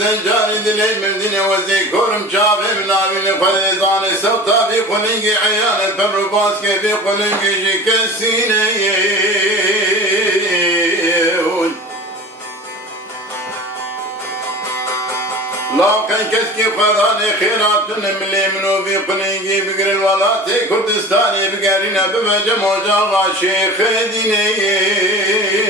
السنجاري دلي مردين وزيكورم شافي من عامل خليزاني سوطا في قلنقي عيان البروباس كيفي قلنقي جيك السينيون لكن كسكي خذاني خيرات ملي منو في قلنقي بقر الولاتي كردستاني بقرينا ببجم وجاغا شيخ دينيين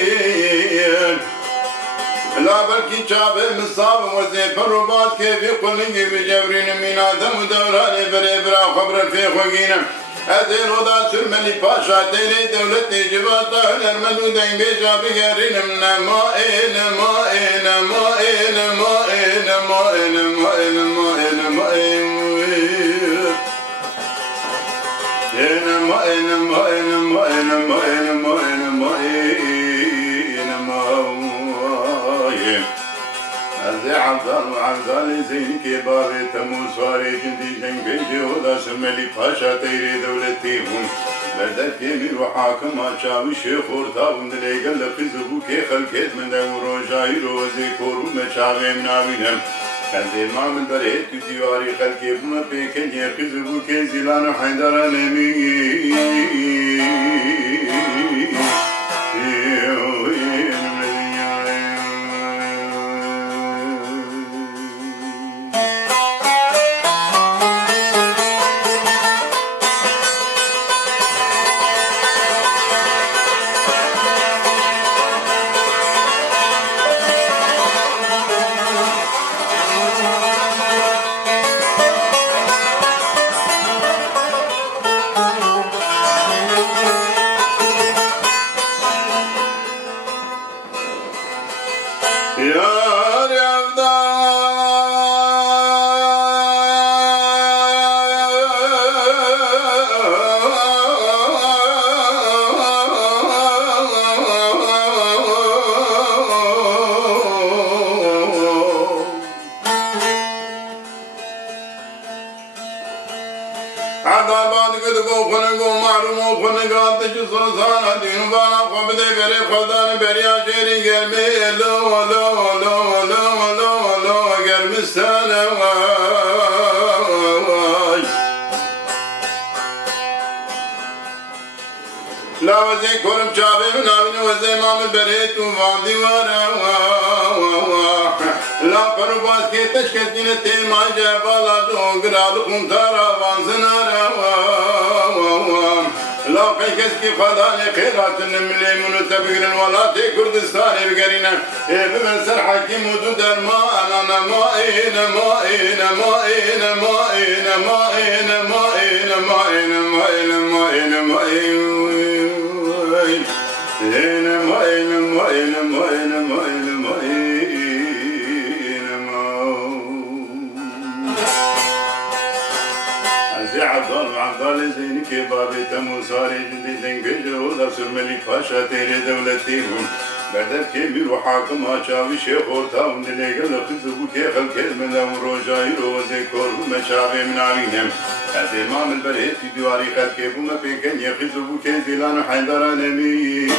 لا بلكي شابه مصاب وزيف الرباط كيف يقلنقي بجبرين من آدم ودوراني بريبرا خبر في خوغينا أزين وضع سلمني باشا تيلي دولتي جباتا هنرمد ودين بيجا بقرين من مائن مائن مائن مائن مائن مائن مائن مائن مائن مائن مائن مائن مائن عبدالي زين كباري تموس واري جندي جنبيجي ودا سملي باشا تيري دولتيهم بردت يمير وحاكم آشاوي شيخ ورطاهم دلي قل قزبو كي خلقيت من دورو جايرو وزيكورو مشاوي مناوينهم كنزي ما من بريت كديواري خلقي بما بيكن يقزبو كي زلان حيدر نمي لا وزي كورم شابه من آمين وزي مام البريت وفاندي ورا لا پروباز کے تشکتین تیما جبالا دوگرال خونتارا وانزنارا لا قیکس کی خدا نے خیرات نملے منتبگرن ولاتی کردستانی بگرینا بمن سر حکیم ودو در مانا مائن مائن مائن مائن مائن مائن مائن مائن مائن مائن عبدالي زين كبابي تموساري جندي زنجيجه ودا سرملي باشا تيري دولتيهم بردت كبير وحاكم آشاوي شيخ ورطاهم دليقل قزبو كي خلقيت من دون روجايرو وزيكور ومشاوي من عوينهم هذه امام البريت في دواري خلقيبو ما بيكن يخزبو كي زيلان حيدر نمي